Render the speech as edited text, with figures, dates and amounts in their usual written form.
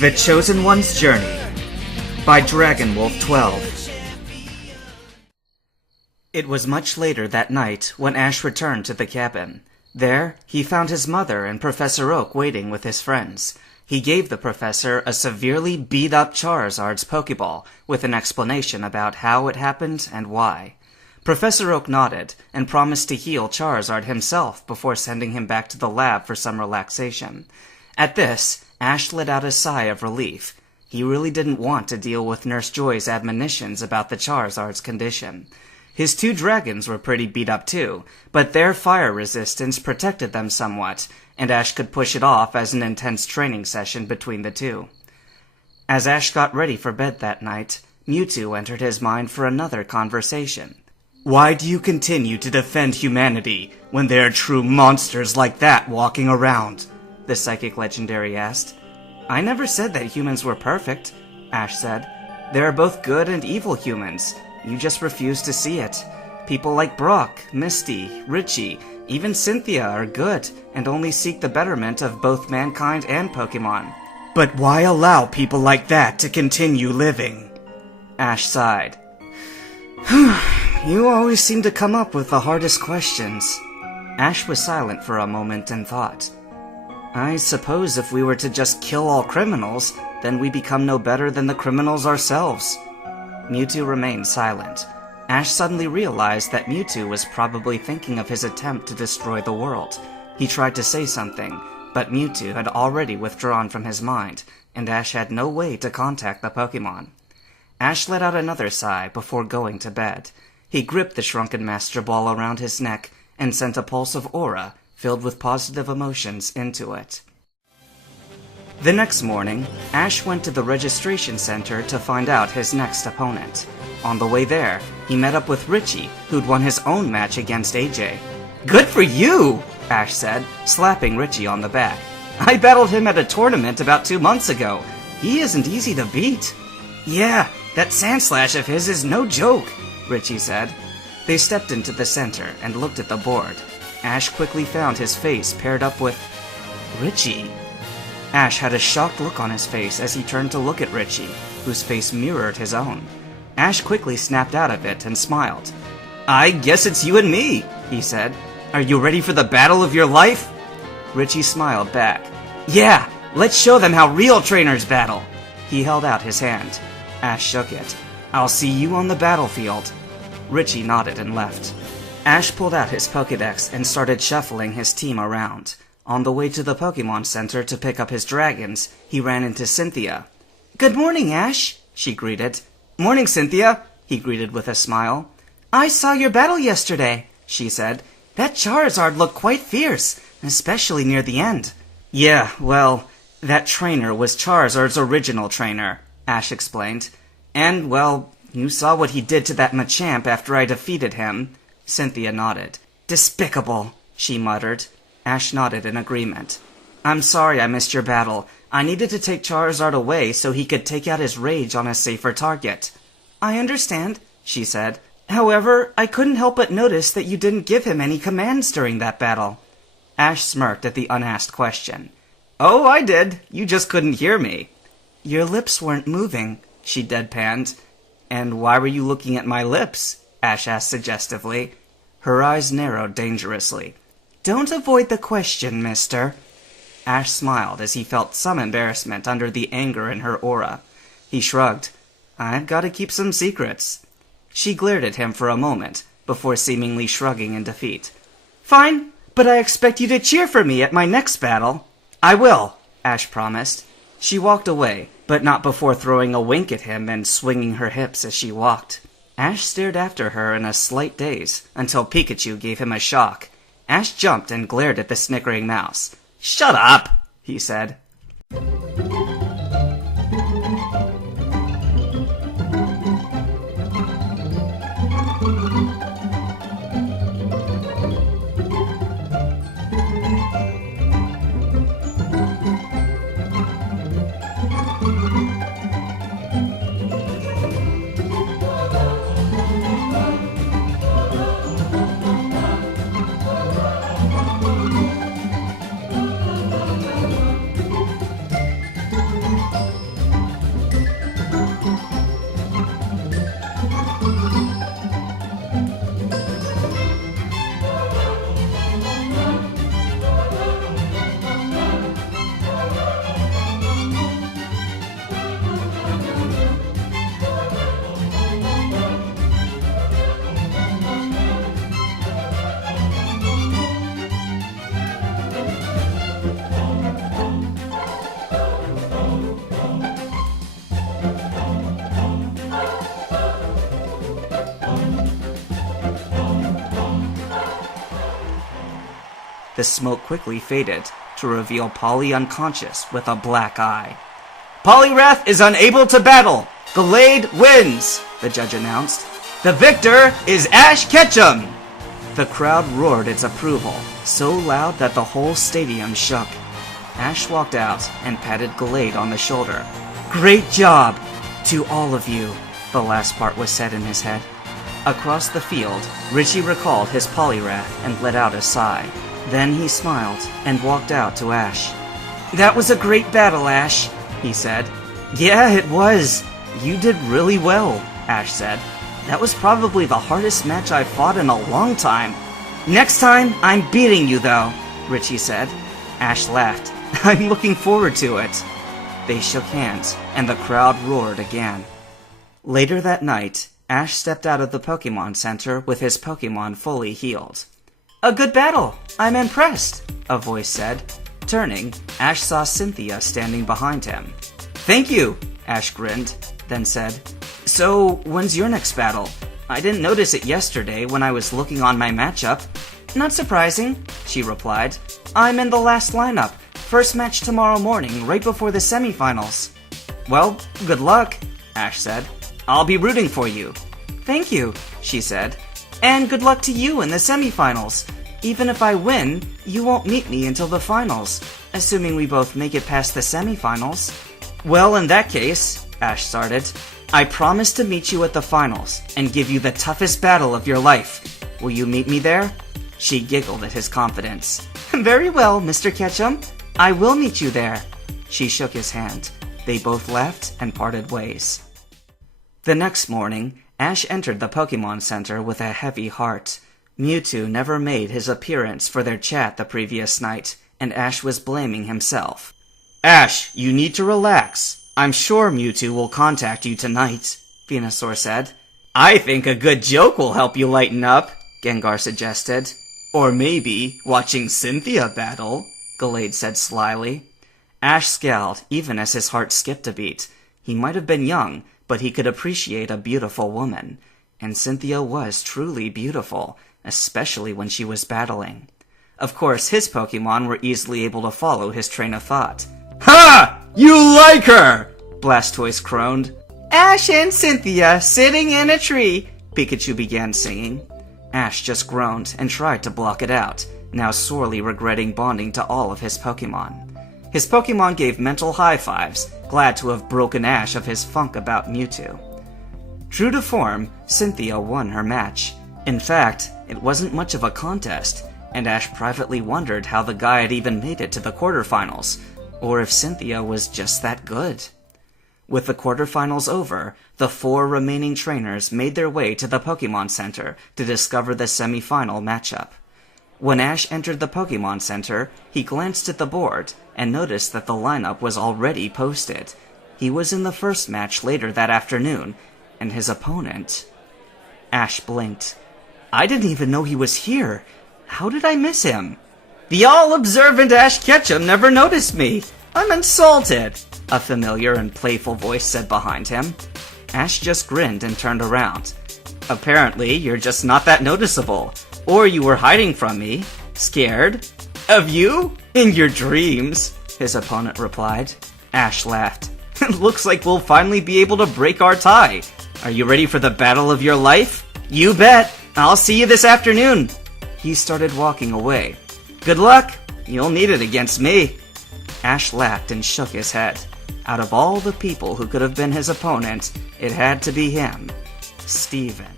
The Chosen One's Journey by DragonWolf12. It was much later that night when Ash returned to the cabin. There, he found his mother and Professor Oak waiting with his friends. He gave the professor a severely beat-up Charizard's Pokeball, with an explanation about how it happened and why. Professor Oak nodded, and promised to heal Charizard himself before sending him back to the lab for some relaxation. At this, Ash let out a sigh of relief. He really didn't want to deal with Nurse Joy's admonitions about the Charizard's condition. His two dragons were pretty beat up too, but their fire resistance protected them somewhat, and Ash could push it off as an intense training session between the two. As Ash got ready for bed that night, Mewtwo entered his mind for another conversation. "Why do you continue to defend humanity when there are true monsters like that walking around?" the psychic legendary asked. "I never said that humans were perfect," Ash said. "There are both good and evil humans. You just refuse to see it. People like Brock, Misty, Richie, even Cynthia are good and only seek the betterment of both mankind and Pokemon." "But why allow people like that to continue living?" Ash sighed. "You always seem to come up with the hardest questions." Ash was silent for a moment and thought. "I suppose if we were to just kill all criminals, then we become no better than the criminals ourselves." Mewtwo remained silent. Ash suddenly realized that Mewtwo was probably thinking of his attempt to destroy the world. He tried to say something, but Mewtwo had already withdrawn from his mind, and Ash had no way to contact the Pokemon. Ash let out another sigh before going to bed. He gripped the shrunken Master Ball around his neck and sent a pulse of aura, filled with positive emotions, into it. The next morning, Ash went to the registration center to find out his next opponent. On the way there, he met up with Richie, who'd won his own match against AJ. "Good for you!" Ash said, slapping Richie on the back. "I battled him at a tournament about 2 months ago. He isn't easy to beat." "Yeah, that Sandslash of his is no joke," Richie said. They stepped into the center and looked at the board. Ash quickly found his face paired up with Richie. Ash had a shocked look on his face as he turned to look at Richie, whose face mirrored his own. Ash quickly snapped out of it and smiled. "I guess it's you and me," he said. "Are you ready for the battle of your life?" Richie smiled back. "Yeah, let's show them how real trainers battle." He held out his hand. Ash shook it. "I'll see you on the battlefield." Richie nodded and left. Ash pulled out his Pokédex and started shuffling his team around. On the way to the Pokemon Center to pick up his dragons, he ran into Cynthia. "Good morning, Ash," she greeted. "Morning, Cynthia," he greeted with a smile. "I saw your battle yesterday," she said. "That Charizard looked quite fierce, especially near the end." "Yeah, well, that trainer was Charizard's original trainer," Ash explained. "And, well, you saw what he did to that Machamp after I defeated him." Cynthia nodded. "Despicable," she muttered. Ash nodded in agreement. "I'm sorry I missed your battle. I needed to take Charizard away so he could take out his rage on a safer target." "I understand," she said. "However, I couldn't help but notice that you didn't give him any commands during that battle." Ash smirked at the unasked question. "Oh, I did. You just couldn't hear me." "Your lips weren't moving," she deadpanned. "And why were you looking at my lips?" Ash asked suggestively. Her eyes narrowed dangerously. "Don't avoid the question, mister." Ash smiled as he felt some embarrassment under the anger in her aura. He shrugged. "I've got to keep some secrets." She glared at him for a moment, before seemingly shrugging in defeat. "Fine, but I expect you to cheer for me at my next battle." "I will," Ash promised. She walked away, but not before throwing a wink at him and swinging her hips as she walked. Ash stared after her in a slight daze, until Pikachu gave him a shock. Ash jumped and glared at the snickering mouse. "Shut up," he said. The smoke quickly faded to reveal Polly unconscious with a black eye. "Polyrath is unable to battle! Glade wins!" the judge announced. "The victor is Ash Ketchum!" The crowd roared its approval, so loud that the whole stadium shook. Ash walked out and patted Glade on the shoulder. "Great job! To all of you," the last part was said in his head. Across the field, Richie recalled his Polyrath and let out a sigh. Then he smiled and walked out to Ash. "That was a great battle, Ash," he said. "Yeah, it was. You did really well," Ash said. "That was probably the hardest match I've fought in a long time." "Next time, I'm beating you, though," Richie said. Ash laughed. "I'm looking forward to it." They shook hands, and the crowd roared again. Later that night, Ash stepped out of the Pokemon Center with his Pokemon fully healed. "A good battle. I'm impressed," a voice said. Turning, Ash saw Cynthia standing behind him. "Thank you," Ash grinned, then said, "So, when's your next battle? I didn't notice it yesterday when I was looking on my matchup." "Not surprising," she replied. "I'm in the last lineup. First match tomorrow morning, right before the semifinals." "Well, good luck," Ash said. "I'll be rooting for you." "Thank you," she said. "And good luck to you in the semifinals. Even if I win, you won't meet me until the finals, assuming we both make it past the semifinals." "Well, in that case," Ash started, "I promise to meet you at the finals and give you the toughest battle of your life. Will you meet me there?" She giggled at his confidence. "Very well, Mr. Ketchum. I will meet you there." She shook his hand. They both laughed and parted ways. The next morning, Ash entered the Pokemon Center with a heavy heart. Mewtwo never made his appearance for their chat the previous night, and Ash was blaming himself. "Ash, you need to relax. I'm sure Mewtwo will contact you tonight," Venusaur said. "I think a good joke will help you lighten up," Gengar suggested. "Or maybe watching Cynthia battle," Glade said slyly. Ash scowled, even as his heart skipped a beat. He might have been young, but he could appreciate a beautiful woman. And Cynthia was truly beautiful, especially when she was battling. Of course, his Pokemon were easily able to follow his train of thought. "Ha! You like her!" Blastoise groaned. "Ash and Cynthia sitting in a tree," Pikachu began singing. Ash just groaned and tried to block it out, now sorely regretting bonding to all of his Pokemon. His Pokemon gave mental high fives, glad to have broken Ash of his funk about Mewtwo. True to form, Cynthia won her match. In fact, it wasn't much of a contest, and Ash privately wondered how the guy had even made it to the quarterfinals, or if Cynthia was just that good. With the quarterfinals over, the 4 remaining trainers made their way to the Pokemon Center to discover the semi-final matchup. When Ash entered the Pokemon Center, he glanced at the board and noticed that the lineup was already posted. He was in the first match later that afternoon, and his opponent... Ash blinked. "I didn't even know he was here. How did I miss him?" "The all-observant Ash Ketchum never noticed me. I'm insulted," a familiar and playful voice said behind him. Ash just grinned and turned around. "Apparently, you're just not that noticeable. Or you were hiding from me. Scared? Of you? In your dreams," his opponent replied. Ash laughed. "It looks like we'll finally be able to break our tie. Are you ready for the battle of your life?" "You bet. I'll see you this afternoon." He started walking away. "Good luck. You'll need it against me." Ash laughed and shook his head. Out of all the people who could have been his opponent, it had to be him, Steven.